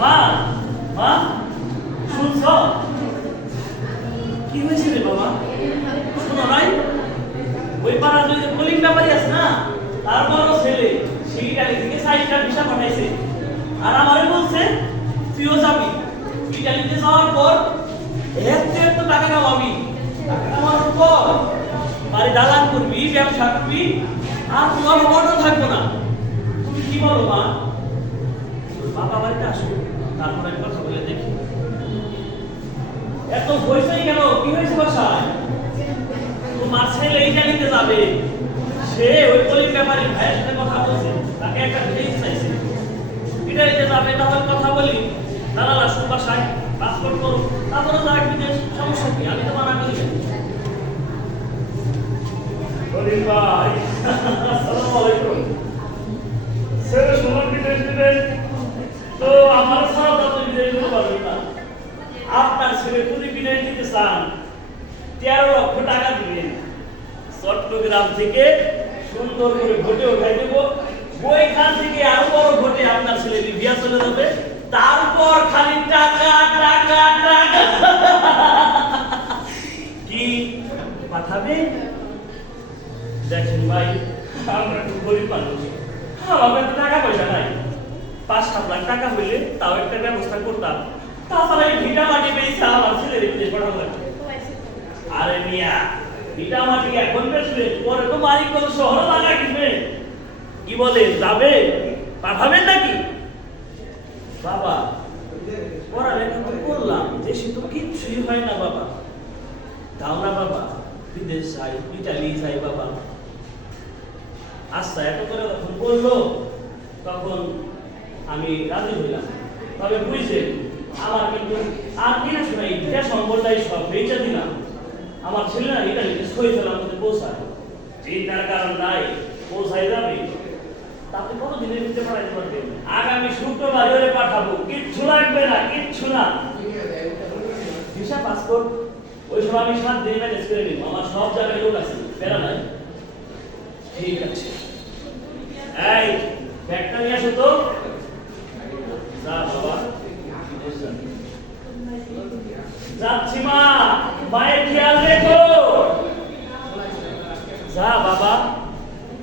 মা মা শুনছ কি হয়েছে রে বাবা? শোনো নাই ওই পাড়া যে কলিং ব্যাপারী আছে না, তার বড় ছেলে সেই ইটালি থেকে 60টা ভিসা পাঠাইছে। আর আমারে বলছে তুইও যাবি। ইটালিতে যাওয়ার পর এত টাকা কামাবি, টাকা কামানোর পর বাড়ি দালান করবি, ব্যবসা করবি, আর তোমার অভাবও থাকবো না। তুমি কি বলো মা? বাবা বাড়িতে আসো, তারপর আমি কথা বলে দেখি। এত হয়েছেই কেন? কি হয়েছে বাসায়? তোমার ছেলে ইটালিতে যাবে, সে ওই কলিং ব্যাপারী ভাইয়ের সাথে কথা বলছে, তাকে একটা ভিসা চাইছে। ইটালিতে যাবে, তাহলে কথা বলি, দালাল আসুন বাসায়, পাসপোর্ট করুন, তারপরে যাক বিদেশ, সমস্যা কি? আমি তো মানা করি না। কলিং ভাই, আসসালামু আলাইকুম। ছেলে সময় বিদেশ দিবেন, তো আমার ছাড়া তো আপনি বিদেশ দিতে পারবেন না। আপনার ছেলে যদি বিদেশ দিতে চান 13 লক্ষ টাকা দিবেন। চট্টগ্রাম থেকে সুন্দর করে ভোটে উঠাই দেবো, ওইখান থেকে আরো বড় ভোটে আপনার ছেলে লিবিয়া চলে যাবে। তারপর খালি টাকা টাকা টাকা। কি পাঠাবে? দেখেন ভাই, আমরা একটু গরিব মানুষ, আমার তো টাকা পয়সা নাই। 5-7 লাখ টাকা হইলে তাও একটা ব্যবস্থা করতাম। তাছাড়া এই ভিটা মাটি পেয়েছে আমার ছেলের বিদেশ পাঠানো লাগবে। আরে মিয়া, ভিটা মাটি এখন বেচলে পরে তো মানিকগঞ্জ শহর লাগা কিনবে। কি বলে, যাবে? পাঠাবেন নাকি? বাবা, পড়ালেখা তো করলাম, দেশে তো কিচ্ছুই হয় না বাবা। তাও না বাবা, বিদেশ যাই, ইটালি যাই বাবা। আচ্ছা, এত করে যখন বললো তখন আমি রাজি হইলাম। তবে বুঝছেন, আমার কিন্তু আর কিনা শোনাই এটা সম্বলটাই সব বেচে দিলাম। আমার ছেলে না ইটালিতে সই ফেলার মধ্যে পৌঁছায়, চিন্তার কারণ নাই, পৌঁছাই যাবে। তাতে কোনো দিনের ভিতরে পাঠাইতে পারবে। আগামী শুক্রবার ওরে পাঠাবো, কিচ্ছু লাগবে না, কিচ্ছু না। ভিসা পাসপোর্ট ওই সব আমি 7 দিন ম্যানেজ করে নিব। আমার সব জায়গায় লোক আছে, ফেরা নাই। ঠিক আছে, এই ব্যাগটা নিয়ে আসো তো। যা বাবা, যাচ্ছি মা, মায়ের খেয়াল রেখো। যা বাবা,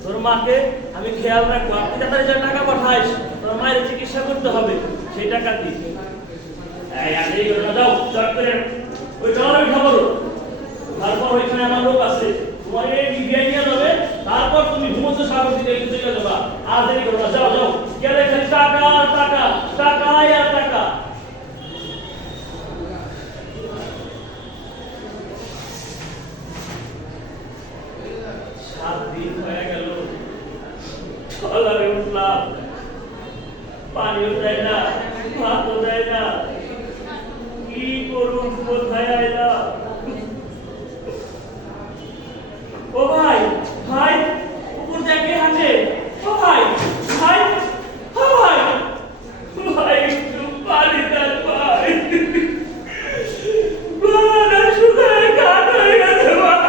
তোর মাকে আমি খেয়াল রাখবো। আপনি তাড়াতাড়ি যা টাকা পাঠাইস, তোর মায়ের চিকিৎসা করতে হবে, সেই টাকা দিই। এই আগেই যাও, চট করে ওই জলে উঠা বলো। তারপর ওইখানে আমার লোক আছে, তোমার এই লিবিয়ায় নিয়ে যাবে। তারপর তুমি ভূমধ্য সাগর দিকে চলে যাবা। আর দেরি করো না, যাও যাও। গেলে খালি টাকা আর টাকা, টাকা আর টাকা। কলারে উঠলাম, পানিও দেয় না, ভাতও দেয় না, কি করুন, কোথায় আইলাম? ও ভাই, ভাই, উপর থেকে হাঁটে। ও ভাই, ভাই, ও ভাই, ভাই, একটু পানি দেন ভাই। গলাটা শুকায় কাঠ হয়ে গেছে ভাই।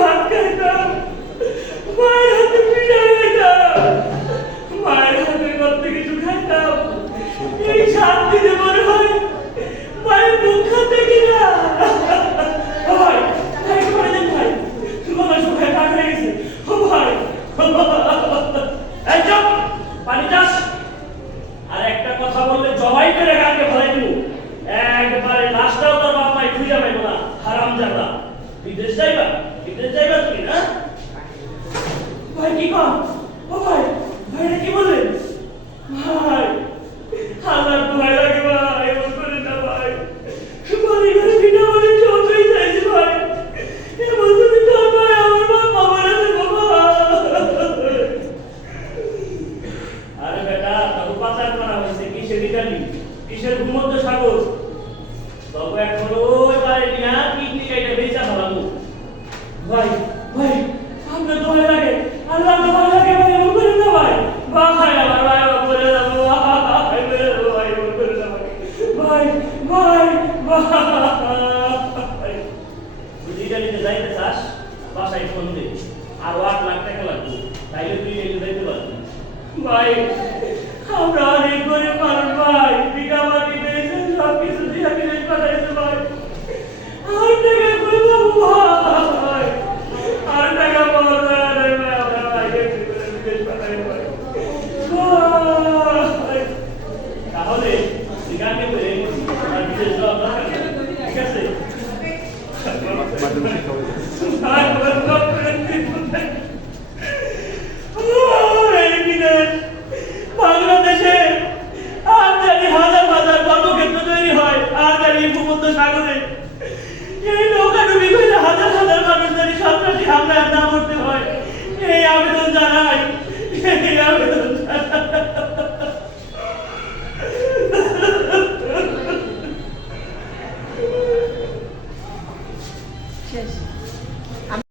ভাত খাইতাম, মায়ের হাতে পিঠা খাইতাম, মায়ের হাতে কত কিছু খাইতাম। এই শান্তিতে মনে হয় মায়ের মুখ খাতে কিনা। ও ভাই, ভাই করে দেন ভাই, গলা শুকায় কাঠ হয়ে গেছে। ও ভাই, এই চুপ, পানি চাস। আর একটা কথা বললে জবাই করে গানকে ফেলাই দিব। একবারে লাশটাও তোর বাপ মাই খুঁজে পাইব না, হারামজাদা। বিদেশ যাইবা, বিদেশ যাইবা তুমি না? ভাই কি কর? ও ভাই, ভাইরা কি বললেন? ভাই, আমার ভয় লাগে ভাই, এমন করে না ভাই। বাড়ি ঘরে ভিটা বাড়ি চলতেই চাইছি ভাই। এমন যদি তোর ভাই আমার বাপ মারা দেবো ভাই। আরে বেটা, তখন পাচার করা হয়েছে কিসের ইটালি, কিসের ভূমধ্য সাগর। তবে এখন ওই বাড়ি নিয়ে পিকনিক আইটা বেচা ফেলাবো। ভাই, ভাই, আমরা তো ভয় লাগে, আল্লাহ তো ভয় লাগে ভাই, এমন করে না ভাই। ভাই আমার ভাই বলে যাবো, ভাই বলে যাবো, ভাই এমন করে না ভাই। ভাই, ভাই, ভাই, তুই ইটালিতে যাইতে চাস, বাসায় ফোন দে। আর 8 লাখ টাকা লাগবে, তাইলে তুই এগিয়ে যাইতে পারবি। ভাই আমরা অনেক গরিব মানুষ ভাই, বিঘা মাটি পেয়েছে, সব কিছু দিয়ে বিদেশ পাঠাইছে ভাই। আর টাকা কই পাবো ভাই? আর টাকা পাওয়া যায় না ভাই, আমরা ভাইকে বিদেশ পাঠাই ভাই। ভাই, তাহলে বিঘাকে বেড়ে আর বিদেশ যাওয়া দরকার নেই, ঠিক আছে? ভাই, আমার সব করে দিন। বাংলাদেশে আর জানি হাজার হাজার কর্মক্ষেত্র তৈরি হয়, আর জানি ভূমধ্য সাগরে এই নৌকাডুবি করে হাজার হাজার মানুষ জানি সন্ত্রাসী হামলায় না মরতে হয়। এই আবেদন জানাই, এই আবেদন জানাই। শেষ।